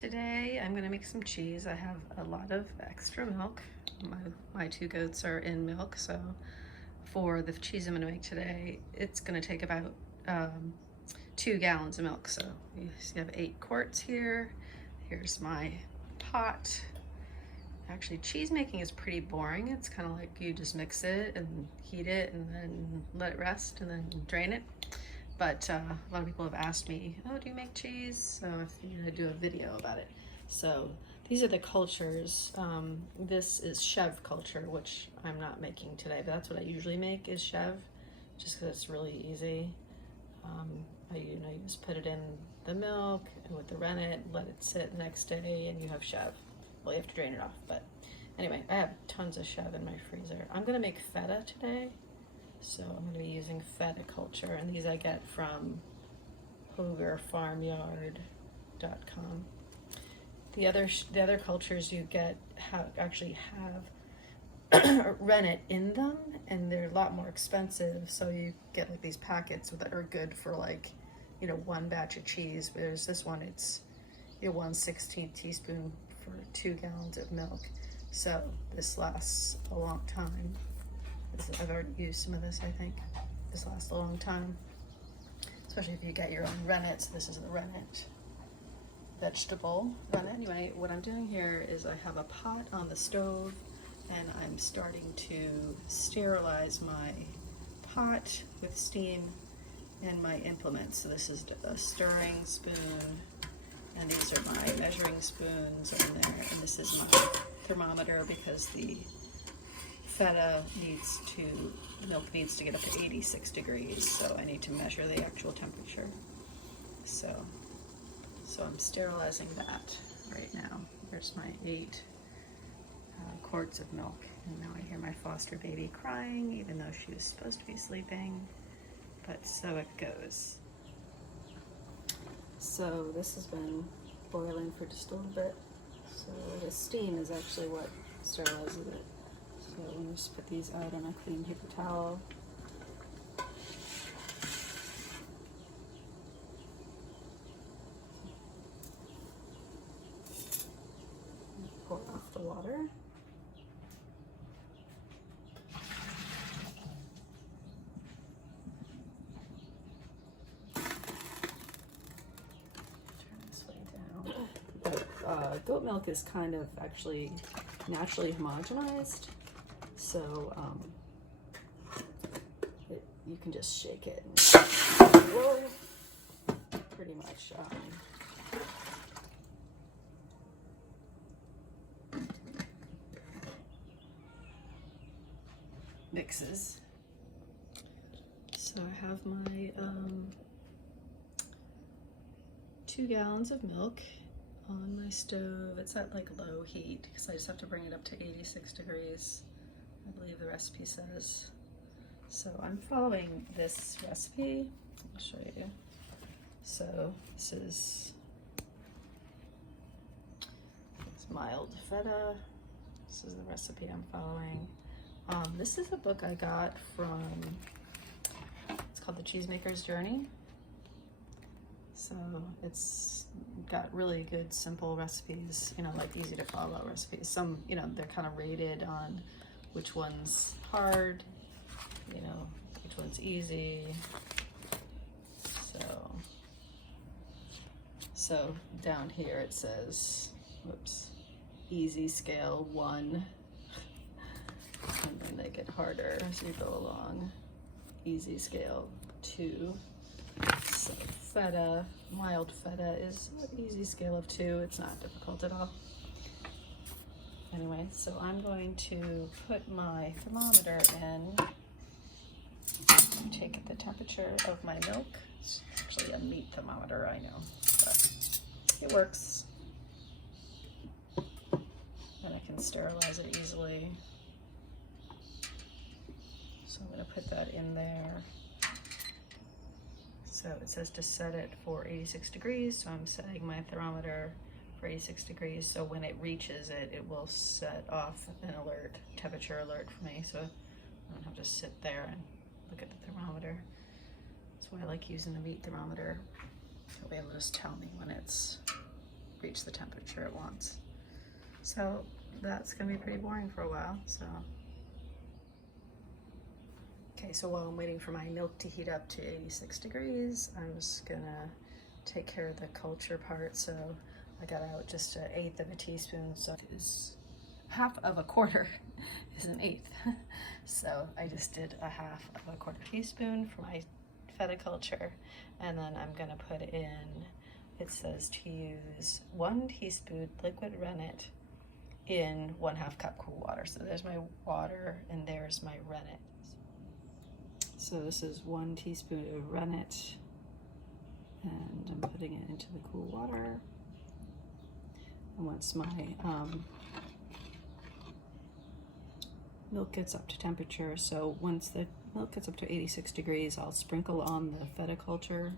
Today I'm going to make some cheese. I have a lot of extra milk. My two goats are in milk, so for the cheese I'm going to make today, it's going to take about 2 gallons of milk. So you have 8 quarts here. Here's my pot. Actually, cheese making is pretty boring. It's kind of like you just mix it and heat it and then let it rest and then drain it. But a lot of people have asked me, oh, do you make cheese? So if you're gonna do a video about it. So these are the cultures. This is chev culture, which I'm not making today, but that's what I usually make is chev, just because it's really easy. You just put it in the milk and with the rennet, let it sit the next day, and you have chev. Well, you have to drain it off, but anyway, I have tons of chev in my freezer. I'm gonna make feta today. So I'm going to be using Feta culture, and these I get from hogerfarmyard.com. The other cultures you get actually have rennet in them, and they're a lot more expensive. So you get like these packets that are good for like, one batch of cheese. Whereas this one, it's 1/16 teaspoon for 2 gallons of milk. So this lasts a long time. I've already used some of this, I think. This lasts a long time, especially if you get your own rennet. So this is the rennet, vegetable rennet. Anyway, what I'm doing here is I have a pot on the stove, and I'm starting to sterilize my pot with steam and my implements. So this is a stirring spoon, and these are my measuring spoons in there, and this is my thermometer because the milk needs to get up to 86 degrees, so I need to measure the actual temperature. So I'm sterilizing that right now. There's my 8 quarts of milk, and now I hear my foster baby crying, even though she was supposed to be sleeping, but so it goes. So this has been boiling for just a little bit, so the steam is actually what sterilizes it. So let me just put these out on a clean paper towel. Pour off the water. Turn this way down. Goat milk is kind of actually naturally homogenized. So you can just shake it and pretty much mixes. So I have my 2 gallons of milk on my stove. It's at like low heat because I just have to bring it up to 86 degrees. I believe the recipe says. So I'm following this recipe. I'll show you. So this is mild feta. This is the recipe I'm following. This is a book I got from, it's called The Cheesemaker's Journey. So it's got really good, simple recipes, like easy to follow recipes. Some, they're kind of rated on which one's hard, which one's easy. So down here it says, easy scale 1, and then they get harder as you go along. Easy scale 2. So feta, mild feta is easy scale of 2. It's not difficult at all. Anyway, so I'm going to put my thermometer in, take the temperature of my milk. It's actually a meat thermometer, I know, but it works. And I can sterilize it easily. So I'm going to put that in there. So it says to set it for 86 degrees, so I'm setting my thermometer for 86 degrees, so when it reaches it, it will set off an alert, temperature alert for me, so I don't have to sit there and look at the thermometer. That's why I like using the meat thermometer. That way it'll just tell me when it's reach the temperature it wants. So that's gonna be pretty boring for a while. So okay, so while I'm waiting for my milk to heat up to 86 degrees, I'm just gonna take care of the culture part. So I got out just 1/8 of a teaspoon, so it's half of a quarter is an 1/8. So I just did 1/2 of a quarter teaspoon for my feta culture, and then I'm gonna put in, it says to use 1 teaspoon liquid rennet in 1/2 cup cool water. So there's my water and there's my rennet. So this is 1 teaspoon of rennet, and I'm putting it into the cool water. And once my milk gets up to temperature, so once the milk gets up to 86 degrees, I'll sprinkle on the feta culture,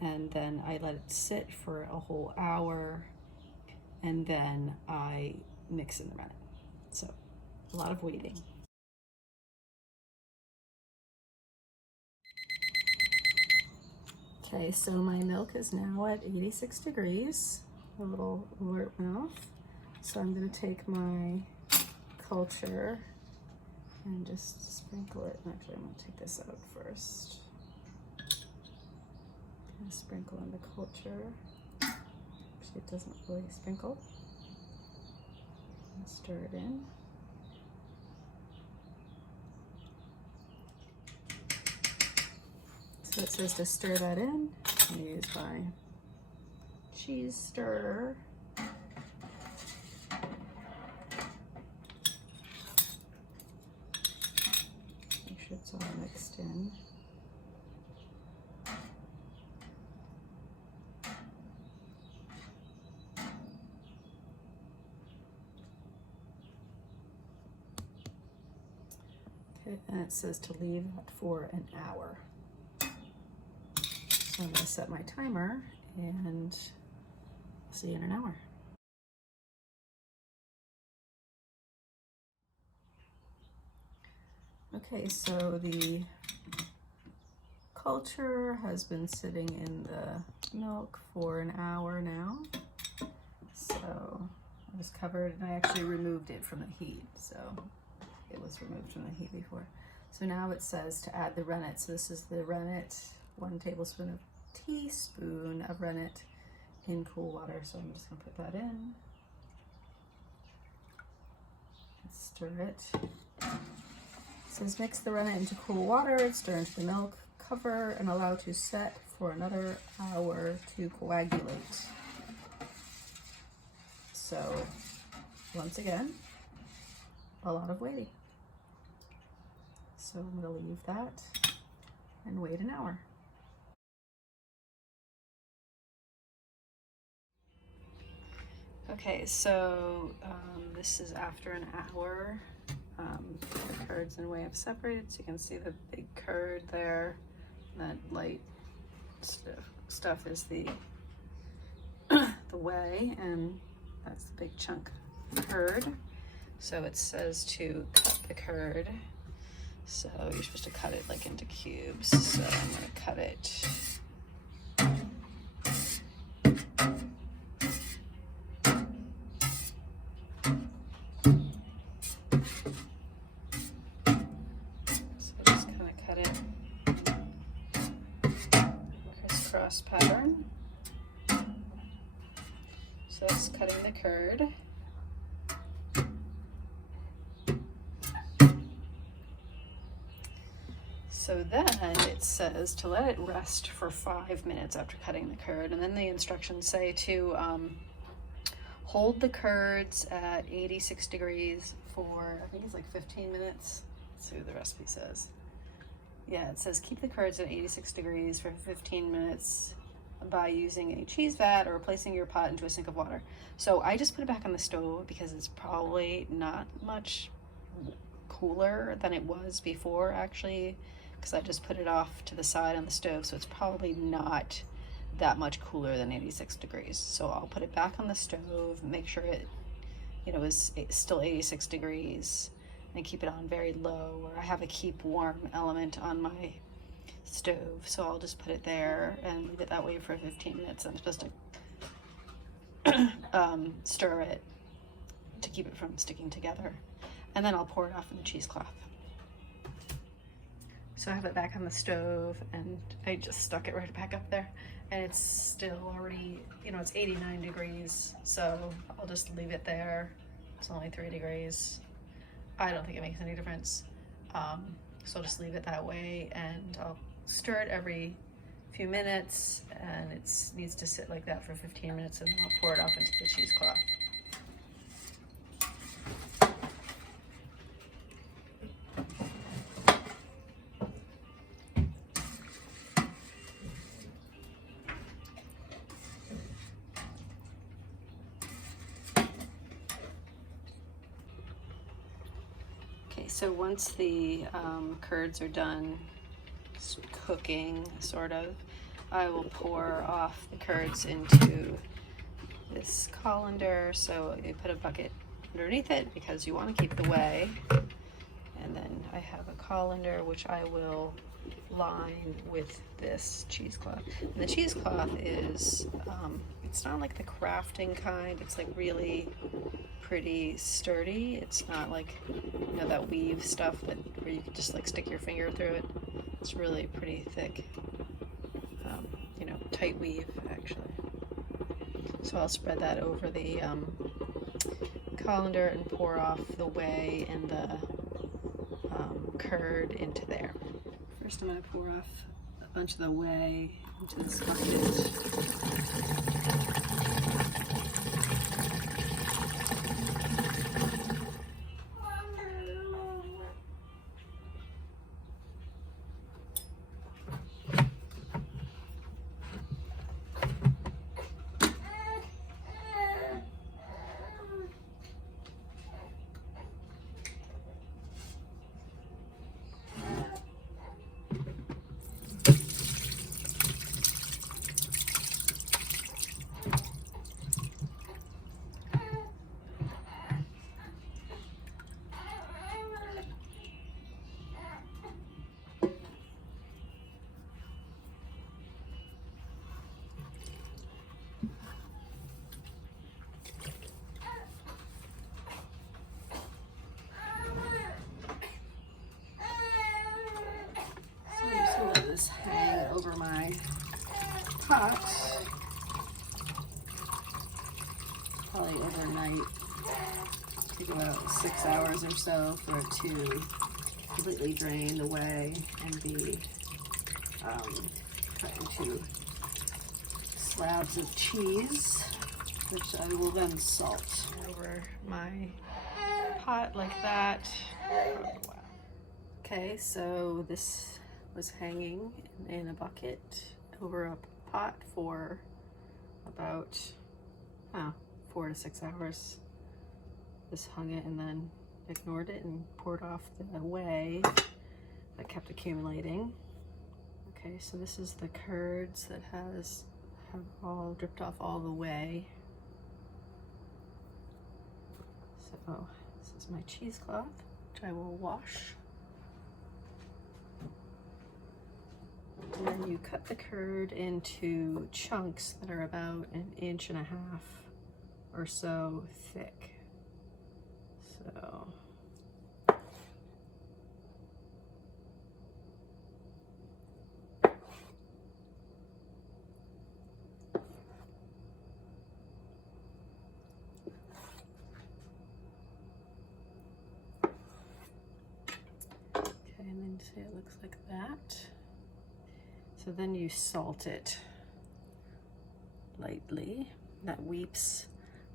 and then I let it sit for a whole hour, and then I mix in the rennet. So a lot of waiting. Okay, so my milk is now at 86 degrees, a little over it went off. So I'm gonna take my culture and just sprinkle it. Actually, I'm gonna take this out first. I'm gonna sprinkle in the culture. Actually, it doesn't really sprinkle. And stir it in. So it says to stir that in. I'm gonna use my cheese stirrer. Make sure it's all mixed in. Okay, and it says to leave that for an hour. So I'm going to set my timer and see you in an hour. Okay, so the culture has been sitting in the milk for an hour now. So I was covered, and I actually removed it from the heat. So it was removed from the heat before. So now it says to add the rennet. So this is the rennet, 1 teaspoon of rennet in cool water. So I'm just gonna put that in. Stir it. It says mix the rennet into cool water, stir into the milk, cover, and allow to set for another hour to coagulate. So once again, a lot of waiting. So I'm gonna leave that and wait an hour. Okay, so this is after an hour. The curds in a way have separated, so you can see the big curd there. That light stuff is the the whey, and that's the big chunk of curd. So it says to cut the curd. So you're supposed to cut it like into cubes. So I'm gonna cut it. Crisscross pattern. So that's cutting the curd. So then it says to let it rest for 5 minutes after cutting the curd, and then the instructions say to hold the curds at 86 degrees for, I think it's like 15 minutes. Let's see what the recipe says. Yeah, it says keep the curds at 86 degrees for 15 minutes by using a cheese vat or placing your pot into a sink of water. So I just put it back on the stove because it's probably not much cooler than it was before, actually, because I just put it off to the side on the stove, so it's probably not that much cooler than 86 degrees. So I'll put it back on the stove, make sure it, is still 86 degrees, and keep it on very low, or I have a keep warm element on my stove, so I'll just put it there and leave it that way for 15 minutes. I'm supposed to stir it to keep it from sticking together. And then I'll pour it off in the cheesecloth. So I have it back on the stove, and I just stuck it right back up there, and it's still already, you know, it's 89 degrees, so I'll just leave it there. It's only 3 degrees. I don't think it makes any difference. So I'll just leave it that way, and I'll stir it every few minutes, and it needs to sit like that for 15 minutes, and then I'll pour it off into the cheesecloth. Okay, so once the curds are done cooking, sort of, I will pour off the curds into this colander. So you put a bucket underneath it because you want to keep the whey. And then I have a colander which I will line with this cheesecloth. And the cheesecloth is, it's not like the crafting kind, it's like really pretty sturdy. It's not like, you know, that weave stuff that where you can just like stick your finger through it. It's really pretty thick, you know, tight weave actually. So I'll spread that over the colander and pour off the whey and the curd into there. First I'm going to pour off a bunch of the whey into this bucket. This hang over my pot, probably overnight. Take about 6 hours or so for it to completely drain the whey and be cut into slabs of cheese, which I will then salt over my pot like that. Okay, so this was hanging in a bucket over a pot for about 4 to 6 hours. Just hung it and then ignored it and poured off the whey that kept accumulating. Okay, so this is the curds that have all dripped off all the whey. So this is my cheesecloth, which I will wash. And then you cut the curd into chunks that are about 1.5 inches or so thick. So okay, and then see, it looks like that. So then you salt it lightly. That weeps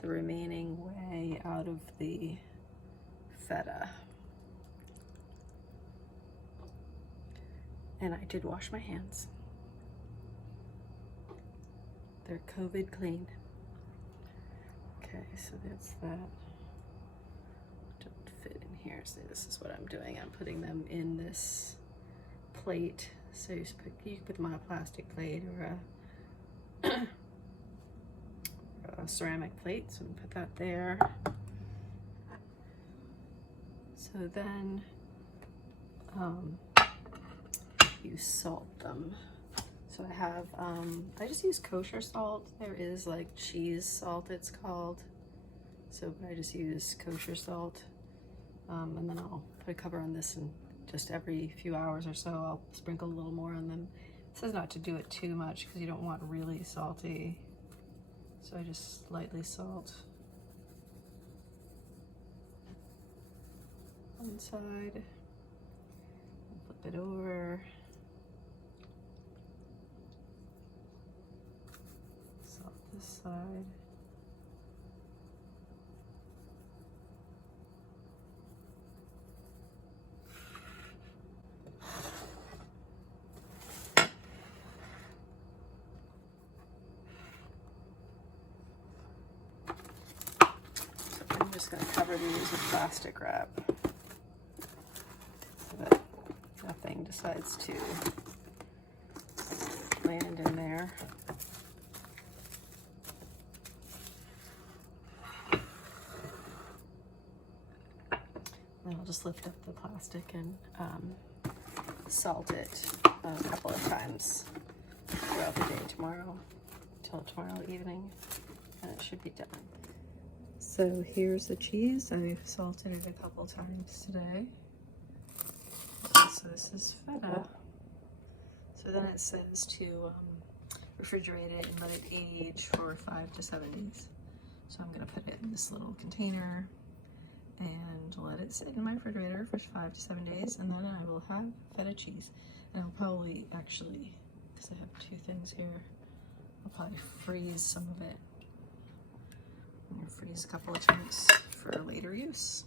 the remaining whey out of the feta. And I did wash my hands. They're COVID clean. Okay, so that's that. Don't fit in here. So this is what I'm doing. I'm putting them in this plate. So you can put them on a plastic plate or a ceramic plate. So we put that there. So then you salt them. So I have, I just use kosher salt. There is like cheese salt, it's called. So I just use kosher salt. And then I'll put a cover on this, and just every few hours or so I'll sprinkle a little more on them. It says not to do it too much because you don't want really salty. So I just lightly salt one side, flip it over, salt this side. I'm just going to cover these with plastic wrap so that nothing decides to land in there. Then I'll just lift up the plastic and salt it a couple of times throughout the day tomorrow, till tomorrow evening, and it should be done. So here's the cheese. I've salted it a couple times today. So this is feta. So then it says to refrigerate it and let it age for 5 to 7 days. So I'm gonna put it in this little container and let it sit in my refrigerator for 5 to 7 days, and then I will have feta cheese. And I'll probably actually, because I have 2 things here, I'll probably freeze some of it. I'm gonna freeze a couple of chunks for later use.